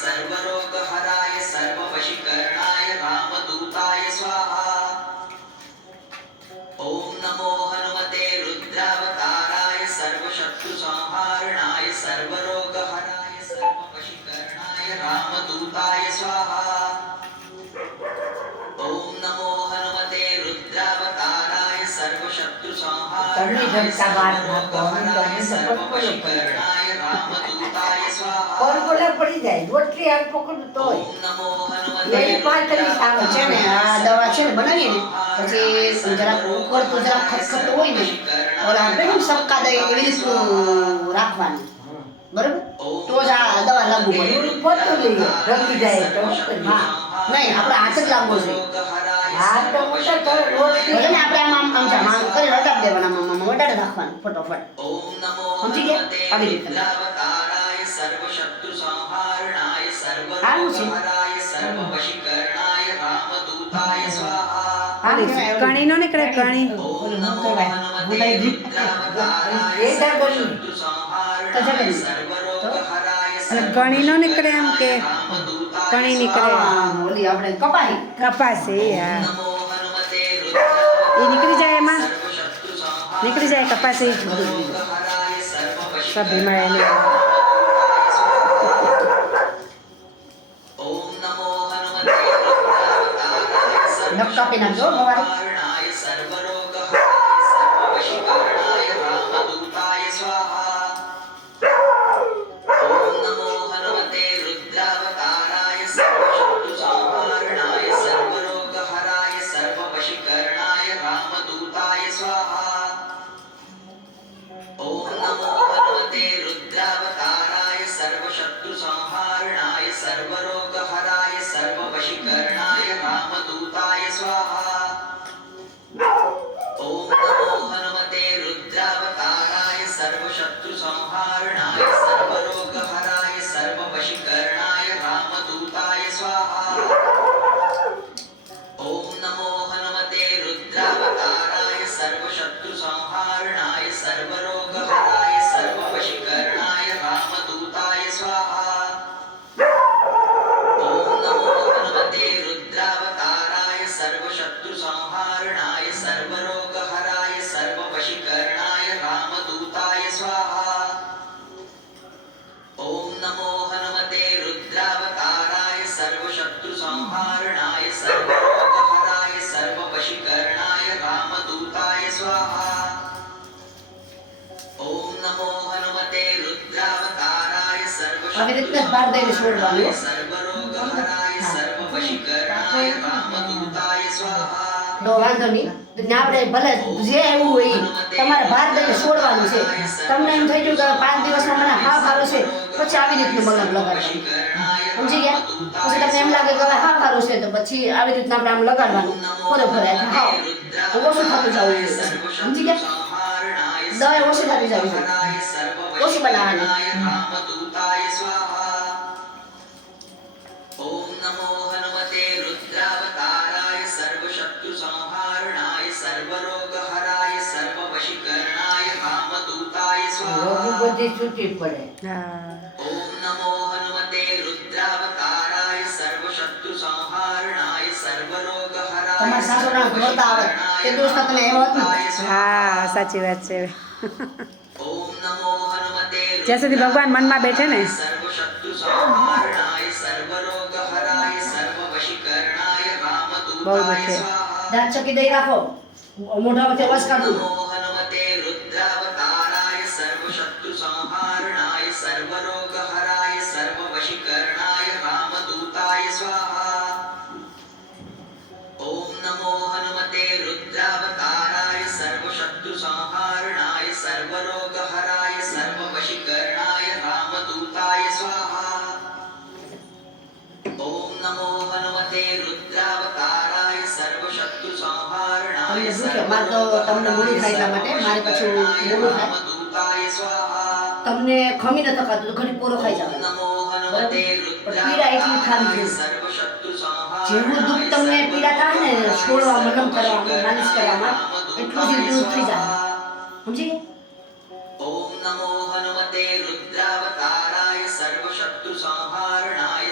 सर्वरोगहराय सर्ववशीकरणाय रामदूताय स्वाहा। ओम नमो हनुमते रुद्रावताराय सर्वशत्रुसंहारणाय सर्वरोगहराय सर्ववशीकरणाय रामदूताय स्वाहा। ओम नमो हनुमते रुद्रावताराय सर्वशत्रुसंहारणाय सर्वरोगहराय सर्ववशीकरणाय रामदूताय स्वाहा। और बोला पड़ी जाए रोटली हाल पकड़ तो ओम नमो हनुमते ये पाल કરી સાવ છે ને આ દવા છે ને બનાવીએ ને પછી જરા ઉપર તો જરા ખટખટ હોય ને ઓલા આપણે કેમ સબકા દઈએ એવી રીતનું રાખવાનું બરાબર તો જ આ દવા લાગુ પડે પોતું લઈએ રંગી જાય તો હા નહીં આપણે હાથ જ લાગવો છે હા તો મોટા તો રોટલી ભલે ને આપણે આમ આમ આમ આમ કરી રટાડી દેવાના આમ વટાડી રાખવાનું ફટોફટ ओम नमो સમજી ગયા हनुमते આવી રીતે रुद्रावताराय सर्वशत्रुसंहारणाय सर्वरोगहराय सर्ववशीकरणाय रामदूताय स्वाहा। કણી નો નીકળે કણી ओम नमो हनुमते रुद्रावताराय એ ડાબલી सर्वशत्रुसंहारणाय सर्वरोगहराय અને કણી નો નીકળે એમ કે रामदूताय કણી નીકળે ઓલી આપણે કપાઈ કપાસે હા नमो हनुमते એ નીકળી જાય એમાં सर्वशत्रुसंहारणाय નીકળી જાય કપાસે सर्वरोगहराय સભી મળે ને ओम नमो हनुमते रुद्रावताराय નખ કાપી નાખજો સવારે सर्वशत्रुसंहारणाय सर्वरोगहराय सर्ववशीकरणाय रामदूताय स्वाहा। ओम नमो हनुमते रुद्रावताराय सर्वशत्रुसंहारणाय सर्वरोगहराय सर्ववशीकरणाय रामदूताय स्वाहा। ओम नमो हनुमते रुद्रावताराय सर्वशत्रुसंहारणाय सर्वरोगहराय सर्ववशीकरणाय रामदूताय स्वाहा। ओम नमो हनुमते रुद्रावताराय सर्वशत्रुसंहारणाय सर्वरोगहराय सर्ववशीकरणाय रामदूताय स्वाहा। ओम नमो हनुमते रुद्रावताराय सर्वशत्रुसंहारणाय सर्वरोगहराय सर्ववशीकरणाय रामदूताय स्वाहा। ओम नमो हनुमते रुद्रावताराय सर्वशत्रुसंहारणाय सर्वरोगहराय सर्ववशीकरणाय रामदूताय स्वाहा। ओम नमो हनुमते रुद्रावताराय सर्वशत्रुसंहारणाय सर्वरोगहराय सर्ववशीकरणाय रामदूताय स्वाहा। ओम नमो हनुमते रुद्रावताराय આવી રીતના જ બહાર દઈને છોડવાનું सर्वरोगहराय सर्ववशीकरणाय रामदूताय स्वाहा। તો વાંધો નહીં તો ત્યાં આપણે ભલે જે એવું હોય ઈ તમારે બહાર દઈને છોડવાનું છે તમને એમ થઈ ગયું કે 5 દિવસમાં મને હા સારું છે પછી આવી રીતનું મલમ લગાડવાનું સમજી ગયા પછી તમને એમ લાગે કે હવે હા સારું છે તો પછી આવી રીતના આપણે આમ લગાડવાનું બરોબર હા ઓછું થતું જવું જોઈએ સમજી ગયા દવા ઓછી થતી જવી જોઈએ ઓછી બનાવવાની रामदूताय स्वाहा। ओम नमो हनुमते रुद्रावताराय सर्वशत्रुसंहारणाय सर्वरोगहराय सर्ववशीकरणाय रामदूताय स्वाहा। રોગ બધી છૂટી પડે હા ओम नमो हनुमते रुद्रावताराय सर्वशत्रुसंहारणाय सर्वरोगहराय તમારા સાસુના ઘોડતા આવે તે દિવસ તમને એવો હતો ને હા સાચી વાત છે ओम नमो हनुमते જ્યાં સુધી ભગવાન મનમાં બેઠે ને सर्वशत्रुसंहारणाय सर्वरोगहराय सर्ववशीकरणाय બહુ रामदूताय દુખે स्वाहा। દાંત ચકી દઈ રાખો મોઢામાંથી અવાજ કાઢો नमो हनुमते रुद्रावताराय सर्वशत्रुसंहारणाय सर्वरोगहराय सर्ववशीकरणाय रामदूताय स्वाहा। ओम नमो हनुमते रुद्रावताराय सर्वशत्रुसंहारणाय सर्वरोगहराय सर्ववशीकरणाय रामदूताय स्वाहा। ओम नमो हनुमते रुद्रावताराय सर्वशत्रुसंहारणाय તમને દુખે મારે તો તમને મોડું થાય એટલા માટે મારે પછી મોડું થાય रामदूताय स्वाहा। તમને ખમી ન થકાતું તો ઘડી પોરો ખાઈ ओम જવાનો नमो हनुमते પીડા એટલી થાવી रुद्रावताराय જોઈએ सर्वशत्रुसंहारणाय જેવું દુઃખ તમને પીડા થાય ને છોડવા મલમ કરવામાં માલિશ કરવામાં એટલું જ દૂર થઈ જાય સમજી ગયા? ओम नमो हनुमते रुद्रावताराय सर्वशत्रुसंहारणाय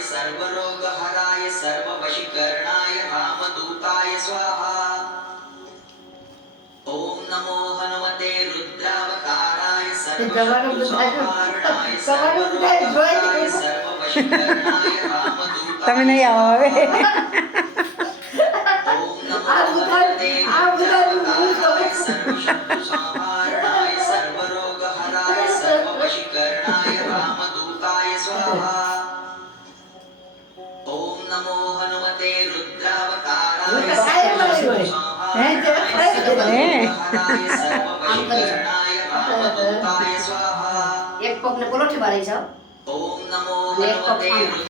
તમારું બધા જોઈ તમે નહીં આવો હવે આ બધા હું ખબર સર્વરોગહરાય સર્વવશીકરણાય રામદૂતાય સ્વાહા ઓમ નમો હનુમતે રુદ્રાવતારાય હે તે હે સર્વવશીકરણાય રામદૂતાય સ્વાહા એક પગને પલોઠી વાળી જાઓ ઓમ નમો અને એક પગ હનુમતે આમ.